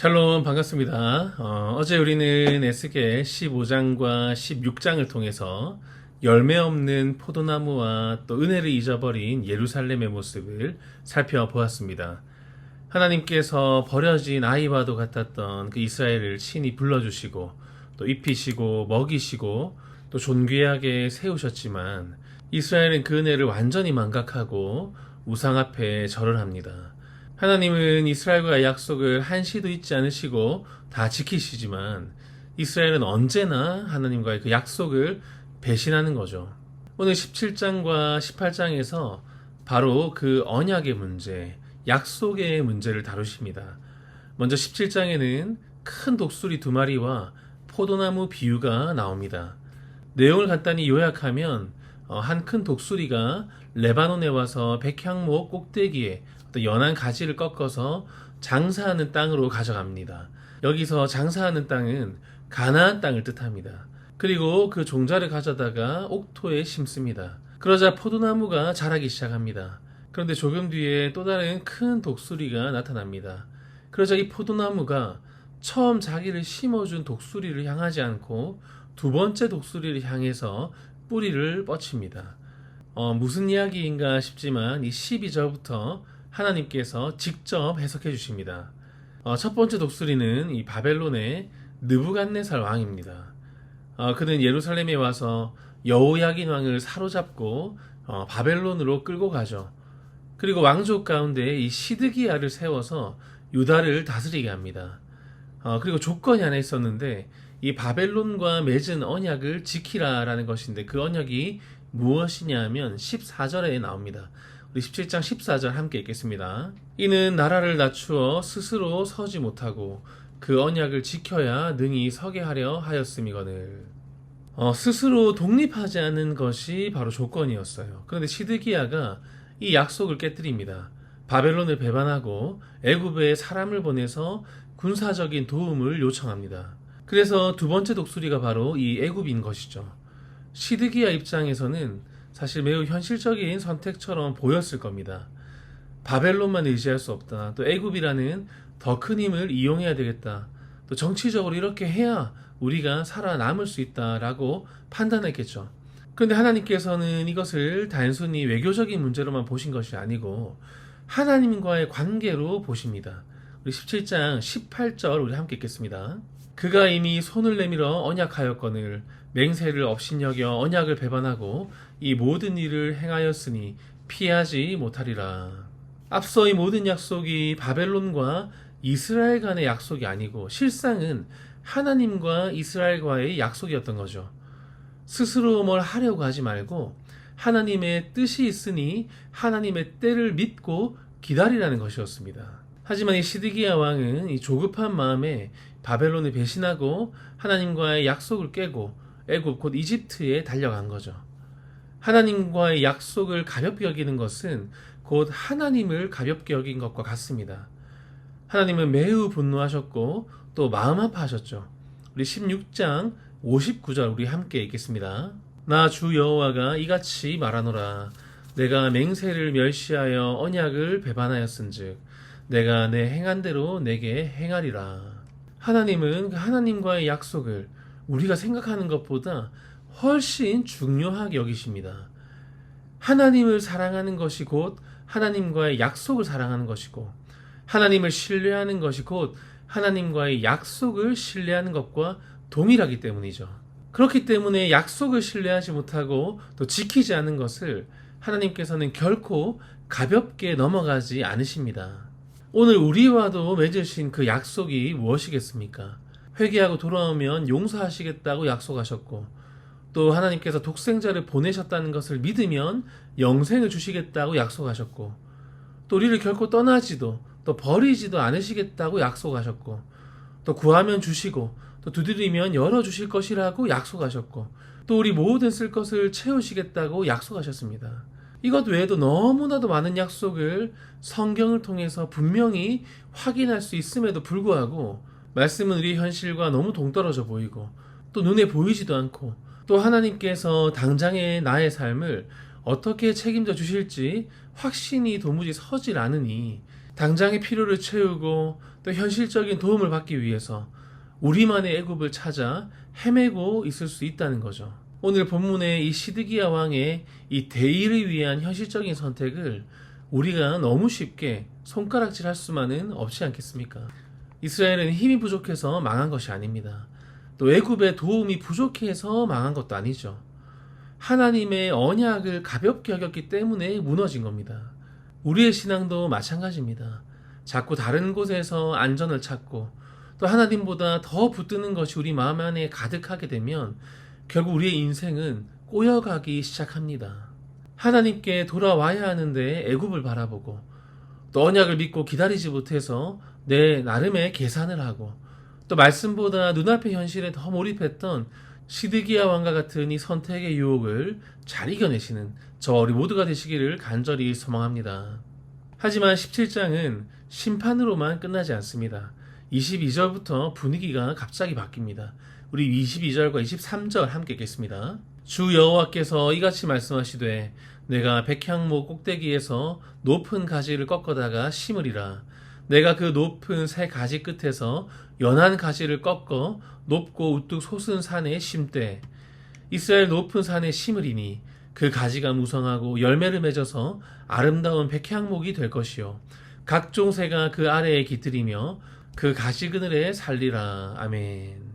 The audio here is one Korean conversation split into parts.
샬롬 반갑습니다. 어제 우리는 에스겔 15장과 16장을 통해서 열매 없는 포도나무와 또 은혜를 잊어버린 예루살렘의 모습을 살펴보았습니다. 하나님께서 버려진 아이와도 같았던 그 이스라엘을 친히 불러주시고 또 입히시고 먹이시고 또 존귀하게 세우셨지만 이스라엘은 그 은혜를 완전히 망각하고 우상 앞에 절을 합니다. 하나님은 이스라엘과의 약속을 한시도 잊지 않으시고 다 지키시지만 이스라엘은 언제나 하나님과의 그 약속을 배신하는 거죠. 오늘 17장과 18장에서 바로 그 언약의 문제, 약속의 문제를 다루십니다. 먼저 17장에는 큰 독수리 2마리와 포도나무 비유가 나옵니다. 내용을 간단히 요약하면 한 큰 독수리가 레바논에 와서 백향목 꼭대기에 또 연한 가지를 꺾어서 장사하는 땅으로 가져갑니다. 여기서 장사하는 땅은 가나안 땅을 뜻합니다. 그리고 그 종자를 가져다가 옥토에 심습니다. 그러자 포도나무가 자라기 시작합니다. 그런데 조금 뒤에 또 다른 큰 독수리가 나타납니다. 그러자 이 포도나무가 처음 자기를 심어준 독수리를 향하지 않고 두 번째 독수리를 향해서 뿌리를 뻗칩니다. 무슨 이야기인가 싶지만 이 12절부터 하나님께서 직접 해석해 주십니다. 첫 번째 독수리는 이 바벨론의 느부갓네살 왕입니다. 그는 예루살렘에 와서 여호야긴 왕을 사로잡고 바벨론으로 끌고 가죠. 그리고 왕족 가운데 이 시드기야를 세워서 유다를 다스리게 합니다. 그리고 조건이 하나 있었는데 이 바벨론과 맺은 언약을 지키라라는 것인데 그 언약이 무엇이냐면 14절에 나옵니다. 우리 17장 14절 함께 읽겠습니다. 이는 나라를 낮추어 스스로 서지 못하고 그 언약을 지켜야 능히 서게 하려 하였음이거늘. 스스로 독립하지 않은 것이 바로 조건이었어요. 그런데 시드기야가 이 약속을 깨뜨립니다. 바벨론을 배반하고 애굽에 사람을 보내서 군사적인 도움을 요청합니다. 그래서 두 번째 독수리가 바로 이 애굽인 것이죠. 시드기야 입장에서는 사실 매우 현실적인 선택처럼 보였을 겁니다. 바벨론만 의지할 수 없다. 또 애굽이라는 더 큰 힘을 이용해야 되겠다. 또 정치적으로 이렇게 해야 우리가 살아남을 수 있다라고 판단했겠죠. 그런데 하나님께서는 이것을 단순히 외교적인 문제로만 보신 것이 아니고 하나님과의 관계로 보십니다. 우리 17장 18절 우리 함께 읽겠습니다. 그가 이미 손을 내밀어 언약하였거늘 맹세를 업신여겨 언약을 배반하고 이 모든 일을 행하였으니 피하지 못하리라. 앞서 이 모든 약속이 바벨론과 이스라엘 간의 약속이 아니고 실상은 하나님과 이스라엘과의 약속이었던 거죠. 스스로 뭘 하려고 하지 말고 하나님의 뜻이 있으니 하나님의 때를 믿고 기다리라는 것이었습니다. 하지만 이 시드기야 왕은 이 조급한 마음에 바벨론을 배신하고 하나님과의 약속을 깨고 애굽 곧 이집트에 달려간 거죠. 하나님과의 약속을 가볍게 여기는 것은 곧 하나님을 가볍게 여긴 것과 같습니다. 하나님은 매우 분노하셨고 또 마음 아파하셨죠. 우리 16장 59절 우리 함께 읽겠습니다. 나 주 여호와가 이같이 말하노라. 내가 맹세를 멸시하여 언약을 배반하였은즉 내가 내 행한 대로 내게 행하리라. 하나님은 하나님과의 약속을 우리가 생각하는 것보다 훨씬 중요하게 여기십니다. 하나님을 사랑하는 것이 곧 하나님과의 약속을 사랑하는 것이고 하나님을 신뢰하는 것이 곧 하나님과의 약속을 신뢰하는 것과 동일하기 때문이죠. 그렇기 때문에 약속을 신뢰하지 못하고 또 지키지 않은 것을 하나님께서는 결코 가볍게 넘어가지 않으십니다. 오늘 우리와도 맺으신 그 약속이 무엇이겠습니까? 회개하고 돌아오면 용서하시겠다고 약속하셨고 또 하나님께서 독생자를 보내셨다는 것을 믿으면 영생을 주시겠다고 약속하셨고 또 우리를 결코 떠나지도 또 버리지도 않으시겠다고 약속하셨고 또 구하면 주시고 또 두드리면 열어주실 것이라고 약속하셨고 또 우리 모든 쓸 것을 채우시겠다고 약속하셨습니다. 이것 외에도 너무나도 많은 약속을 성경을 통해서 분명히 확인할 수 있음에도 불구하고 말씀은 우리 현실과 너무 동떨어져 보이고 또 눈에 보이지도 않고 또 하나님께서 당장의 나의 삶을 어떻게 책임져 주실지 확신이 도무지 서질 않으니 당장의 필요를 채우고 또 현실적인 도움을 받기 위해서 우리만의 애굽을 찾아 헤매고 있을 수 있다는 거죠. 오늘 본문의 이 시드기야 왕의 이 대의를 위한 현실적인 선택을 우리가 너무 쉽게 손가락질할 수만은 없지 않겠습니까? 이스라엘은 힘이 부족해서 망한 것이 아닙니다. 또 애굽의 도움이 부족해서 망한 것도 아니죠. 하나님의 언약을 가볍게 여겼기 때문에 무너진 겁니다. 우리의 신앙도 마찬가지입니다. 자꾸 다른 곳에서 안전을 찾고 또 하나님보다 더 붙드는 것이 우리 마음 안에 가득하게 되면 결국 우리의 인생은 꼬여가기 시작합니다. 하나님께 돌아와야 하는데 애굽을 바라보고 또 언약을 믿고 기다리지 못해서 내 나름의 계산을 하고 또 말씀보다 눈앞의 현실에 더 몰입했던 시드기야 왕과 같은 이 선택의 유혹을 잘 이겨내시는 저와 우리 모두가 되시기를 간절히 소망합니다. 하지만 17장은 심판으로만 끝나지 않습니다. 22절부터 분위기가 갑자기 바뀝니다. 우리 22절과 23절 함께 읽겠습니다. 주 여호와께서 이같이 말씀하시되 내가 백향목 꼭대기에서 높은 가지를 꺾어다가 심으리라. 내가 그 높은 새 가지 끝에서 연한 가지를 꺾어 높고 우뚝 솟은 산에 심되 이스라엘 높은 산에 심으리니 그 가지가 무성하고 열매를 맺어서 아름다운 백향목이 될 것이요 각종 새가 그 아래에 깃들이며 그 가지 그늘에 살리라. 아멘.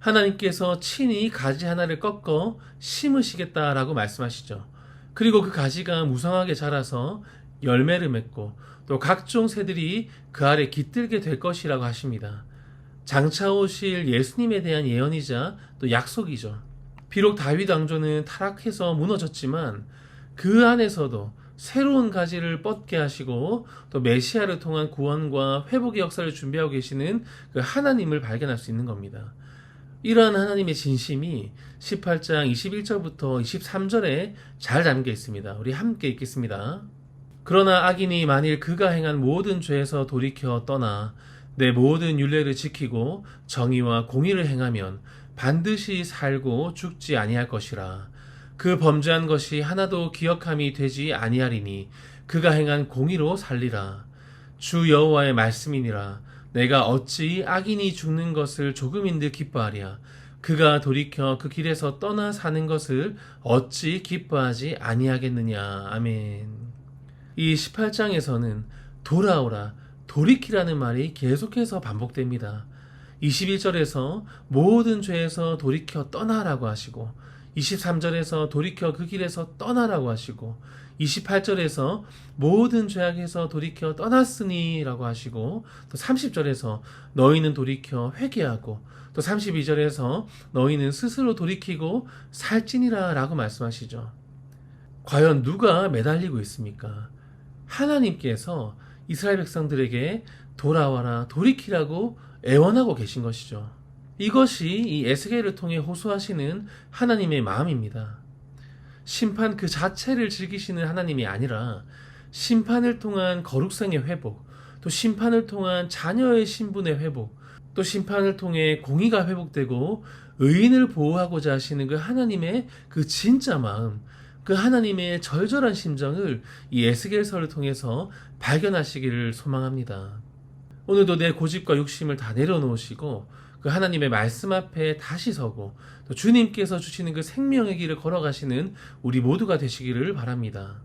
하나님께서 친히 가지 하나를 꺾어 심으시겠다라고 말씀하시죠. 그리고 그 가지가 무성하게 자라서 열매를 맺고 또 각종 새들이 그 아래 깃들게 될 것이라고 하십니다. 장차 오실 예수님에 대한 예언이자 또 약속이죠. 비록 다윗 왕조는 타락해서 무너졌지만 그 안에서도 새로운 가지를 뻗게 하시고 또 메시아를 통한 구원과 회복의 역사를 준비하고 계시는 그 하나님을 발견할 수 있는 겁니다. 이러한 하나님의 진심이 18장 21절부터 23절에 잘 담겨 있습니다. 우리 함께 읽겠습니다. 그러나 악인이 만일 그가 행한 모든 죄에서 돌이켜 떠나 내 모든 율례를 지키고 정의와 공의를 행하면 반드시 살고 죽지 아니할 것이라. 그 범죄한 것이 하나도 기억함이 되지 아니하리니 그가 행한 공의로 살리라. 주 여호와의 말씀이니라. 내가 어찌 악인이 죽는 것을 조금인들 기뻐하랴. 그가 돌이켜 그 길에서 떠나 사는 것을 어찌 기뻐하지 아니하겠느냐. 아멘. 이 18장에서는 돌아오라, 돌이키라는 말이 계속해서 반복됩니다. 21절에서 모든 죄에서 돌이켜 떠나라고 하시고 23절에서 돌이켜 그 길에서 떠나라고 하시고 28절에서 모든 죄악에서 돌이켜 떠났으니 라고 하시고 또 30절에서 너희는 돌이켜 회개하고 또 32절에서 너희는 스스로 돌이키고 살찌니라 라고 말씀하시죠. 과연 누가 매달리고 있습니까? 하나님께서 이스라엘 백성들에게 돌아와라, 돌이키라고 애원하고 계신 것이죠. 이것이 이 에스겔을 통해 호소하시는 하나님의 마음입니다. 심판 그 자체를 즐기시는 하나님이 아니라 심판을 통한 거룩성의 회복, 또 심판을 통한 자녀의 신분의 회복, 또 심판을 통해 공의가 회복되고 의인을 보호하고자 하시는 그 하나님의 그 진짜 마음, 그 하나님의 절절한 심정을 이 에스겔서를 통해서 발견하시기를 소망합니다. 오늘도 내 고집과 욕심을 다 내려놓으시고 그 하나님의 말씀 앞에 다시 서고 또 주님께서 주시는 그 생명의 길을 걸어가시는 우리 모두가 되시기를 바랍니다.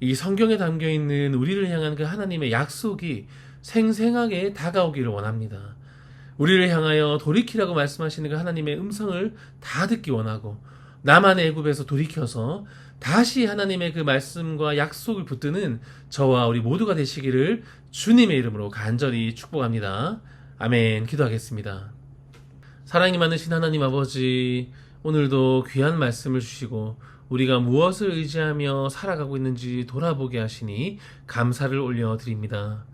이 성경에 담겨있는 우리를 향한 그 하나님의 약속이 생생하게 다가오기를 원합니다. 우리를 향하여 돌이키라고 말씀하시는 그 하나님의 음성을 다 듣기 원하고 나만의 애굽에서 돌이켜서 다시 하나님의 그 말씀과 약속을 붙드는 저와 우리 모두가 되시기를 주님의 이름으로 간절히 축복합니다. 아멘. 기도하겠습니다. 사랑이 많으신 하나님 아버지, 오늘도 귀한 말씀을 주시고 우리가 무엇을 의지하며 살아가고 있는지 돌아보게 하시니 감사를 올려드립니다.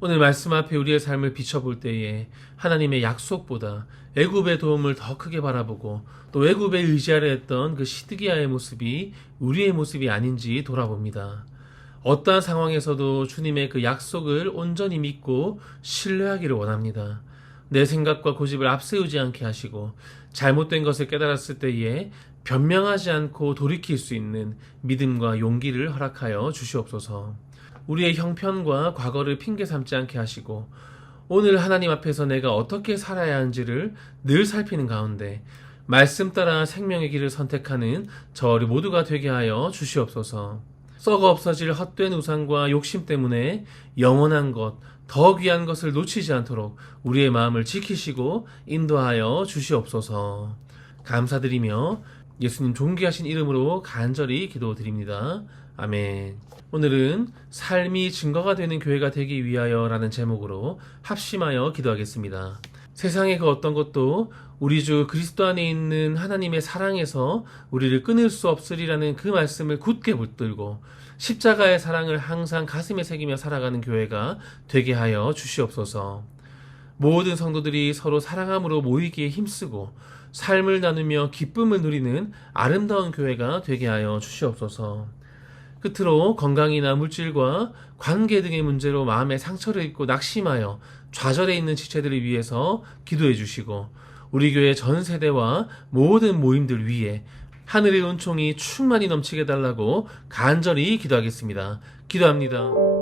오늘 말씀 앞에 우리의 삶을 비춰볼 때에 하나님의 약속보다 애굽의 도움을 더 크게 바라보고 또 애굽에 의지하려 했던 그 시드기야의 모습이 우리의 모습이 아닌지 돌아봅니다. 어떠한 상황에서도 주님의 그 약속을 온전히 믿고 신뢰하기를 원합니다. 내 생각과 고집을 앞세우지 않게 하시고 잘못된 것을 깨달았을 때에 변명하지 않고 돌이킬 수 있는 믿음과 용기를 허락하여 주시옵소서. 우리의 형편과 과거를 핑계 삼지 않게 하시고 오늘 하나님 앞에서 내가 어떻게 살아야 하는지를 늘 살피는 가운데 말씀 따라 생명의 길을 선택하는 저희 모두가 되게 하여 주시옵소서. 썩어 없어질 헛된 우상과 욕심 때문에 영원한 것, 더 귀한 것을 놓치지 않도록 우리의 마음을 지키시고 인도하여 주시옵소서. 감사드리며 예수님 존귀하신 이름으로 간절히 기도드립니다. 아멘. 오늘은 삶이 증거가 되는 교회가 되기 위하여 라는 제목으로 합심하여 기도하겠습니다. 세상의 그 어떤 것도 우리 주 그리스도 안에 있는 하나님의 사랑에서 우리를 끊을 수 없으리라는 그 말씀을 굳게 붙들고 십자가의 사랑을 항상 가슴에 새기며 살아가는 교회가 되게 하여 주시옵소서. 모든 성도들이 서로 사랑함으로 모이기에 힘쓰고 삶을 나누며 기쁨을 누리는 아름다운 교회가 되게 하여 주시옵소서. 끝으로 건강이나 물질과 관계 등의 문제로 마음의 상처를 입고 낙심하여 좌절해 있는 지체들을 위해서 기도해 주시고 우리 교회 전 세대와 모든 모임들 위에 하늘의 은총이 충만히 넘치게 달라고 간절히 기도하겠습니다. 기도합니다.